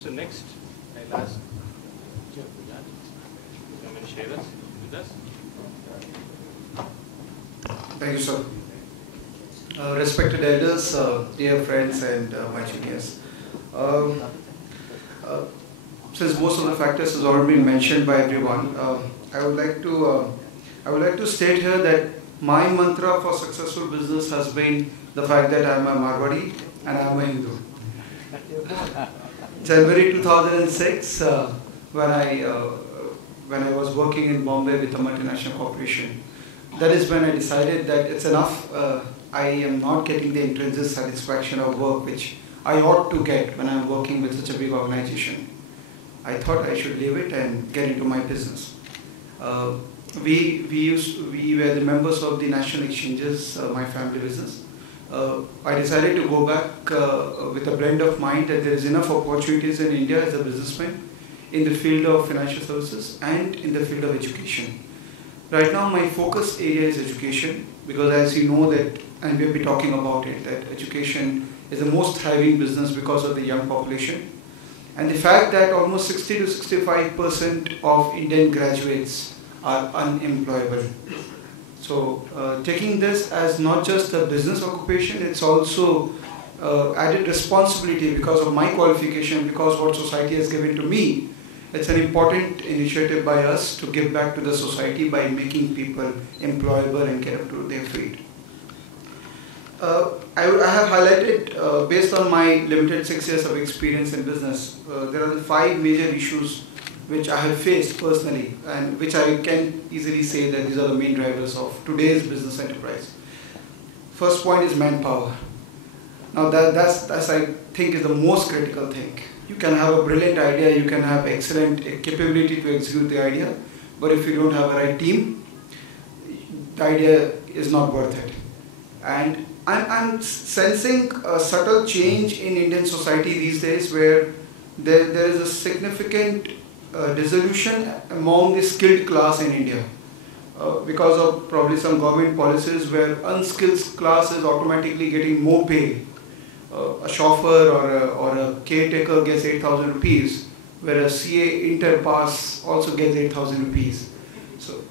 So next, I'll ask Bajaj to come and share us with us. Thank you, sir. Respected elders, dear friends, and my juniors. Um, uh, since most of the factors has already been mentioned by everyone, I would like to state here that my mantra for successful business has been the fact that I am a Marwadi and I am a Hindu. January 2006, when I was working in Bombay with a multinational corporation, that is when I decided that it's enough. I am not getting the intrinsic satisfaction of work which I ought to get when I'm working with such a big organization. I thought I should leave it and get into my business. We were the members of the national exchanges, my family business. I decided to go back with a blend of mind that there is enough opportunities in India as a businessman in the field of financial services and in the field of education. Right now my focus area is education, because as you know that, and we'll be talking about it, that education is the most thriving business because of the young population. And the fact that almost 60 to 65% of Indian graduates are unemployable. So taking this as not just a business occupation, it's also added responsibility because of my qualification, because what society has given to me. It's an important initiative by us to give back to the society by making people employable and get up to their feet. I have highlighted, based on my limited 6 years of experience in business, there are the 5 major issues which I have faced personally and which I can easily say that these are the main drivers of today's business enterprise. First point is manpower. Now that's I think is the most critical thing. You can have a brilliant idea, you can have excellent capability to execute the idea, but if you don't have a right team, the idea is not worth it. And I'm sensing a subtle change in Indian society these days where there is a significant dissolution among the skilled class in India because of probably some government policies where unskilled class is automatically getting more pay. A chauffeur or a caretaker gets 8,000 rupees, whereas CA inter pass also gets 8,000 rupees. So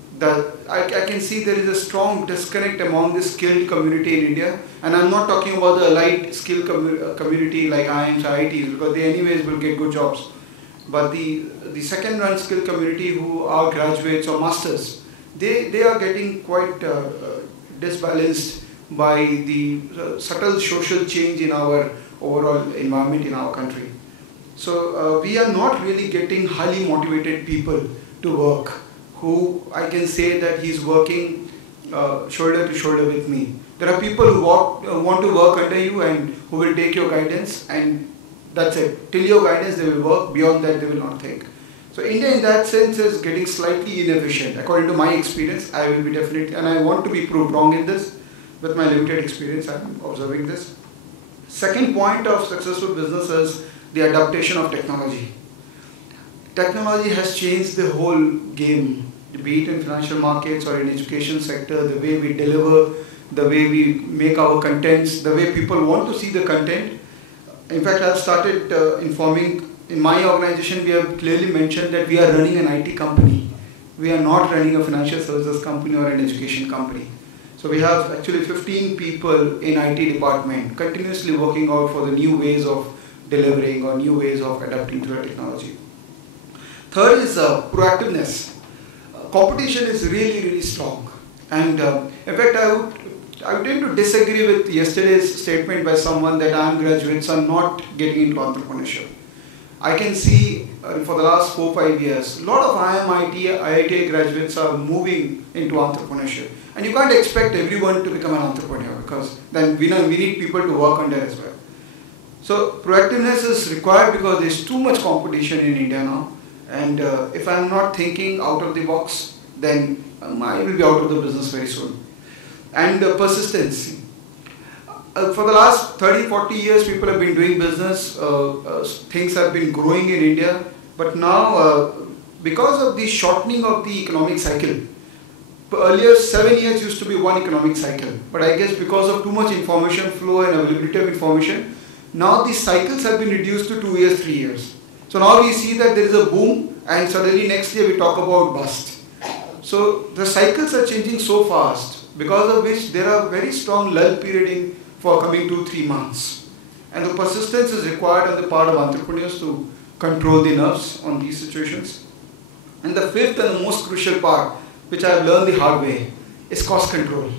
I can see there is a strong disconnect among the skilled community in India, and I'm not talking about the allied skilled community like IIMs, IITs, because they anyways will get good jobs. But the second run skilled community who are graduates or masters, they are getting quite disbalanced by the subtle social change in our overall environment in our country. So we are not really getting highly motivated people to work who I can say that he's working shoulder to shoulder with me. There are people who want to work under you and who will take your guidance, and that's it. Till your guidance they will work, beyond that they will not think. So India in that sense is getting slightly inefficient. According to my experience, I will be definitely, and I want to be proved wrong in this. With my limited experience, I am observing this. Second point of successful business is the adaptation of technology. Technology has changed the whole game, be it in financial markets or in education sector, the way we deliver, the way we make our contents, the way people want to see the content. In fact, I have started informing, in my organization we have clearly mentioned that we are running an IT company. We are not running a financial services company or an education company. So we have actually 15 people in IT department continuously working out for the new ways of delivering or new ways of adapting to the technology. Third is proactiveness. Competition is really strong, and in fact I would tend to disagree with yesterday's statement by someone that IIM graduates are not getting into entrepreneurship. I can see for the last 4-5 years, a lot of IIT graduates are moving into entrepreneurship. And you can't expect everyone to become an entrepreneur, because then we need people to work under as well. So proactiveness is required because there's too much competition in India now. And if I'm not thinking out of the box, then I will be out of the business very soon. And persistence. For the last 30-40 years, people have been doing business. Things have been growing in India. But now, because of the shortening of the economic cycle, earlier 7 years used to be one economic cycle. But I guess because of too much information flow and availability of information, now the cycles have been reduced to 2 years, 3 years. So now we see that there is a boom, and suddenly next year we talk about bust. So the cycles are changing so fast, because of which there are very strong lull period for coming 2-3 months. And the persistence is required on the part of entrepreneurs to control the nerves on these situations. And the fifth and the most crucial part, which I have learned the hard way, is cost control.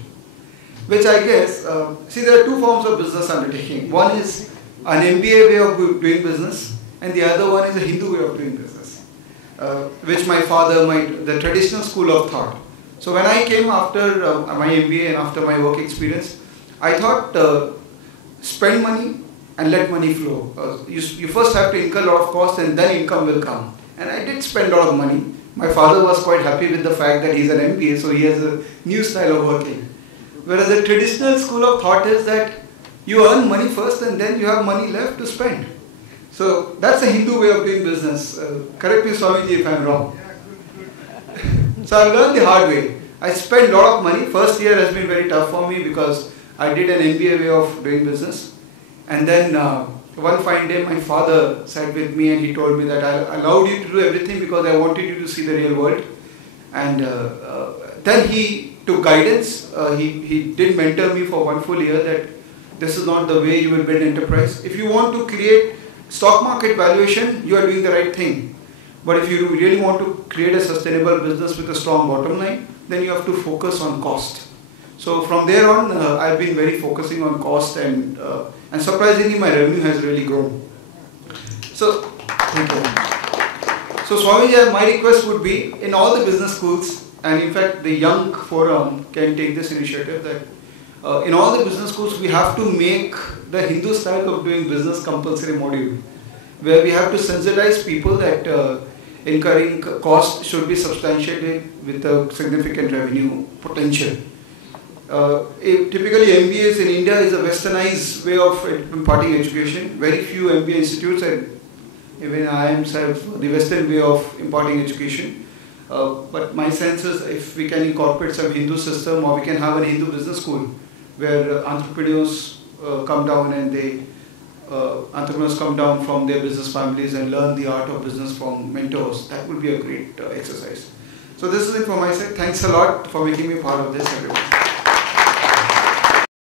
Which I guess, see, there are two forms of business undertaking. One is an MBA way of doing business, and the other one is a Hindu way of doing business, which my father, the traditional school of thought. So when I came after my MBA and after my work experience, I thought spend money and let money flow. You first have to incur a lot of cost, and then income will come. And I did spend a lot of money. My father was quite happy with the fact that he's an MBA, so he has a new style of working. Whereas the traditional school of thought is that you earn money first and then you have money left to spend. So that's a Hindu way of doing business. Correct me, Swamiji, if I'm wrong. So I learned the hard way. I spent a lot of money. First year has been very tough for me because I did an MBA way of doing business. And then one fine day my father sat with me and he told me that I allowed you to do everything because I wanted you to see the real world. And then he took guidance. He did mentor me for 1 full year that this is not the way you will build enterprise. If you want to create stock market valuation, you are doing the right thing. But if you really want to create a sustainable business with a strong bottom line, then you have to focus on cost. So from there on, I've been very focusing on cost, and surprisingly, my revenue has really grown. So, thank you. So Swamiji, my request would be, in all the business schools, and in fact the young forum can take this initiative, that in all the business schools we have to make the Hindu style of doing business compulsory module, where we have to sensitize people that incurring cost should be substantiated with a significant revenue potential. Typically MBAs in India is a westernized way of imparting education. Very few MBA institutes, and even I myself, the western way of imparting education. But my sense is if we can incorporate some Hindu system, or we can have a Hindu business school where entrepreneurs come down and entrepreneurs come down from their business families and learn the art of business from mentors, that would be a great exercise. So this is it from my side. Thanks a lot for making me part of this, everyone.